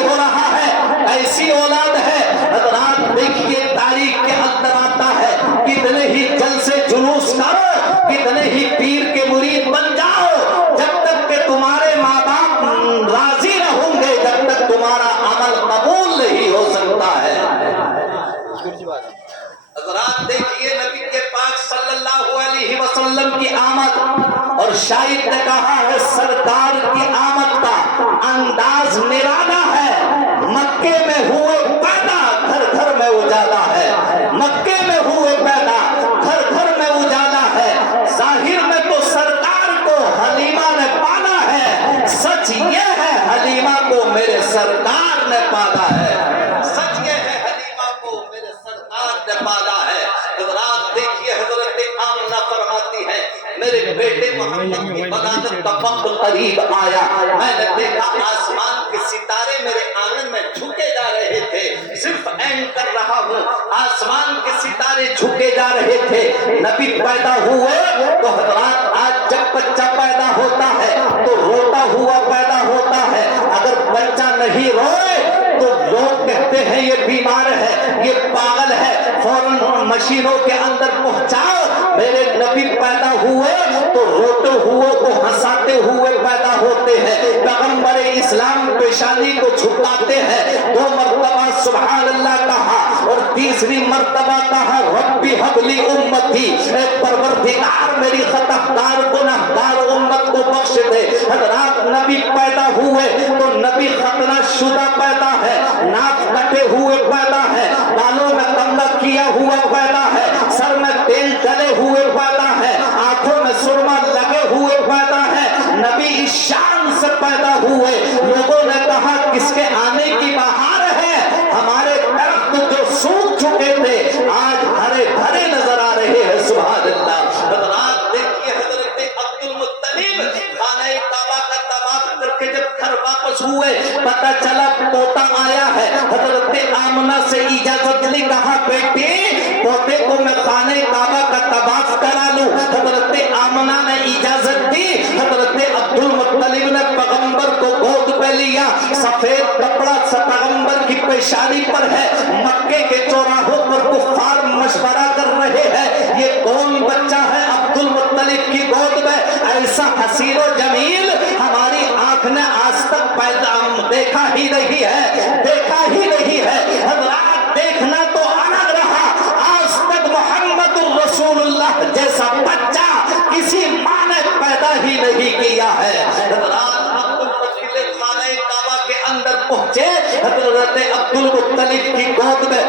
ہو رہا ہے، ایسی اولاد ہے حضرات دیکھیے تاریخ کے اندر آتا ہے کتنے ہی جلسے جلوس کرو، کتنے ہی پیر کے مرید بن جاؤ، جب تک کہ تمہارے ماں باپ راضی نہ ہوں گے جب تک تمہارا عمل قبول نہیں ہو سکتا ہے۔ حضرات دیکھیے نبی کے پاک صلی اللہ علیہ وسلم کی آمد، اور شاید نے کہا ہے سرکار کی آمد کا انداز نرالا ہے۔ مکے میں ہوئے پیدا گھر گھر میں اجالا ہے، مکے میں ہوئے پیدا گھر گھر میں اجالا ہے۔ ظاہر میں تو سرکار کو حلیمہ نے پالا ہے، سچ یہ ہے حلیمہ کو میرے سرکار نے پالا ہے، سچ یہ ہے حلیمہ کو میرے سرکار نے پالا ہے۔ حضرات دیکھیے حضرت آمنہ فرماتی ہے میرے بیٹے محمد کی ولادت کا وقت قریب آیا، میں نے دیکھا آسمان کے ستارے میرے آنگن میں جھکے جا رہے تھے، صرف عین کر رہا ہوں آسمان کے ستارے جھکے جا رہے تھے۔ نبی پیدا ہوئے تو حضرات آج جب بچہ پیدا ہوتا ہے تو روتا ہوا پیدا ہوتا ہے، اگر بچہ نہیں روئے تو لوگ کہتے ہیں یہ بیمار ہے، یہ پاگل ہے، فوراً مشینوں کے اندر پہنچاؤ۔ میرے نبی پیدا ہوئے تو روتے ہوئے کو ہنساتے ہوئے پیدا ہوتے ہیں۔ پیغمبر اسلام پیشانی کو جھکاتے ہیں، 2 مرتبہ سبحان اللہ کہا اور تیسری مرتبہ کہا ربی حبلی امتی، اے پروردگار میری خطاکار گناہگار امت کو بخش دے۔ حضرات نبی پیدا ہوئے تو نبی ختنہ شدہ پیدا ہے، ناک کٹے ہوئے پیدا ہے، بالوں میں کنگھا کیا ہوا پیدا ہے، سر میں تیل ڈلے ہوئے پیدا ہے، آنکھوں میں سرما لگے ہوئے پیدا ہے۔ نبی اس شان سے پیدا ہوئے، لوگوں نے کہا کس کے آنے کی بہار ہے، ہمارے درخت جو سوکھ چکے تھے آج ہرے بھرے نظر آ رہے ہیں، سبحان اللہ۔ حضرات دیکھیے حضرت عبد المطلب خانہ کعبہ کا طواف کر کے جب گھر واپس ہوئے پتہ چلا پوتا آیا ہے، حضرت آمنہ سے اجازت لی، کہا بیٹی پوتے کو میں خانہ کعبہ کا طواف کرا لوں۔ حضرت آمنہ نے اجازت دی، حضرت عبد المطلب نے پیغمبر کو گود پہ لیا، سفید کپڑا پیغمبر کی پیشانی پر ہے، مکے کے چوراہوں پر کفار مشورہ کر رہے ہیں یہ کون بچہ ہے عبد المطلب کی گود میں، ایسا حسین و جمیل ہماری آنکھ نے آج تک پیدا دیکھا ہی نہیں ہے، دیکھا ہی نہیں ہے۔ حضرات دیکھنا تو الگ رہا، آج تک محمد رسول اللہ جیسا بچہ کسی ماں نے پیدا ہی نہیں کیا ہے۔ حضرات عبد المطلب خانہ کعبہ کے اندر پہنچے، حضرت عبد المطلب کی گود میں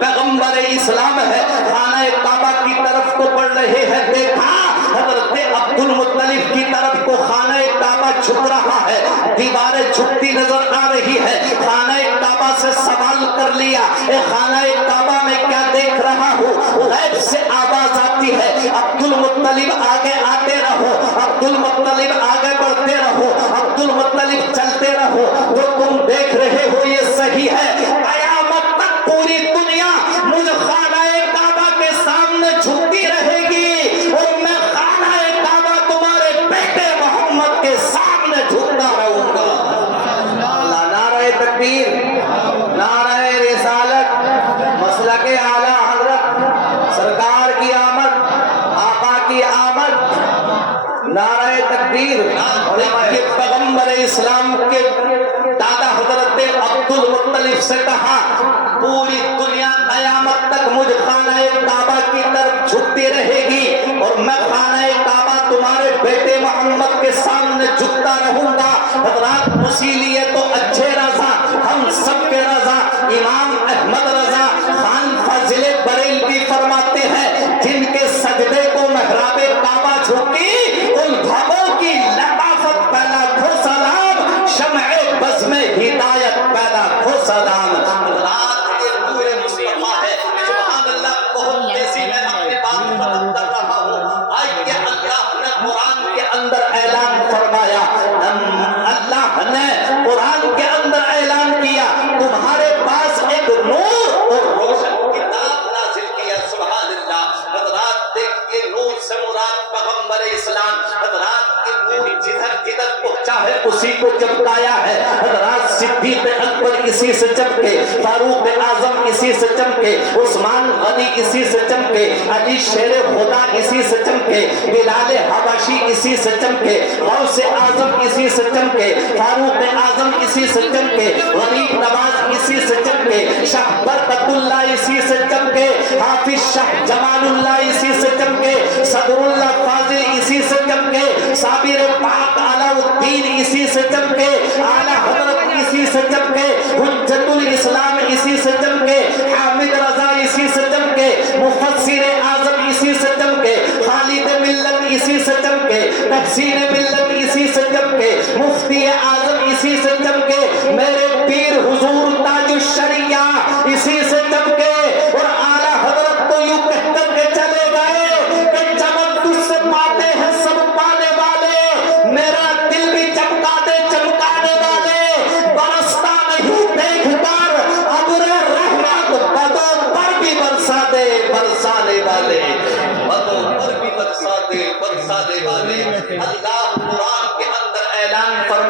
پیغمبر اسلام ہے، خانہ کعبہ کی طرف کو بڑھ رہے ہیں، دیکھا حضرت عبد المطلب کی طرف کو خانہ کعبہ جھک رہا ہے، دیواریں جھکتی نظر آ رہی ہے، خانہ کعبہ سے سوال کر لیا اے خانہ کعبہ میں کیا دیکھ رہا ہوں، غیب سے آواز آتی ہے عبد المطلب آگے آتے رہو، عبد المطلب آگے بڑھتے رہو، عبد المطلب چلتے رہو، جو تم دیکھ رہے ہو یہ صحیح ہے، قیامت تک پوری دنیا مجھ خانہ کعبہ کے سامنے جھکتی رہے گی اور میں خانہ کعبہ تمہارے بیٹے محمد کے سامنے جھکتا رہوں گا۔ نعرہ تکبیر، نعرہ رسالت، مسلک اعلیٰ حضرت سرکار کی آمد، آقا کی آمد، نعرہ تکبیر۔ اور یہ پیغمبر اسلام کے دادا حضرت عبد المطلب سے کہا پوری دنیا قیامت تک مجھ خانہ کعبہ کی طرف جھکتی رہے گی اور میں خانہ کعبہ تمہارے بیٹے محمد کے سامنے جھکتا رہوں گا۔ حضرات اسی لیے تو اچھے رضا ہم سب کے رضا امام احمد رضا خان فاضل بریلوی فرماتے ہیں جن کے سجدے کو محراب کعبہ جھکی ان بھووں کی لطافت پیدا کھو سلام، شمع بز میں ہدایت پیدا کھو سلام۔ حضرات یہ نور مصطفیٰ ہے، سبحان اللہ، بہت تیزی میں اپنی بات ختم کر رہا ہوں۔ آئیے اللہ نے قرآن کے اندر اعلان فرمایا، اللہ نے قرآن کے اندر اعلان کیا تمہارے پاس ایک نور اور روشن کتاب نازل کیا، سبحان اللہ۔ حضرات دیکھیے نور سے مراد پیغمبر اسلام، حضرات کے نور جدھر جدھر پہنچا ہے اسی کو چمکایا ہے۔ حضرات صدیق صدیق اکبر اسی سے چمکے، فاروق اعظم اسی سے چمکے، عثمان غنی اسی سے چمکے، علی شیر خدا اسی سے چمکے، بلال حبشی اسی سے چمکے، غوث اعظم اسی سے چمکے، فاروق اعظم اسی سے چمکے، غریب نواز اسی سے چمکے، شاہ برکت اللہ اسی سے چمکے، حافظ شاہ جمال اللہ اسی سے چمکے، صدر اللہ فاضل اسی سے چمکے، صابر پاک علاء الدین اسی سے چمکے، اعلیٰ حضرت اسی سے چمکے، حجت الاسلام اسی سے چمکے، حامد رضا اسی سے چمکے، مفسر اعظم اسی سے چمکے، خالد ملت اسی سے چمکے، تفسیر ملت اسی سے چمکے، مفتی اعظم اسی سے چمکے، میرے پیر حضور تاج الشریعہ اسی سے چمکے، اور اعلیٰ حضرت تو یوں کہہ کر کے چلے گئے کہ چمک تجھ سے پاتے ہیں سب پانے والے، میرا دل بھی چمکا دے چمکانے والے، برستا نہیں دیکھ کر ابر رحمت، بدوں پر بھی برسا دے برسانے والے، بدوں پر بھی برسا دے برسانے والے۔ اللہ قرآن کے اندر اعلان فرما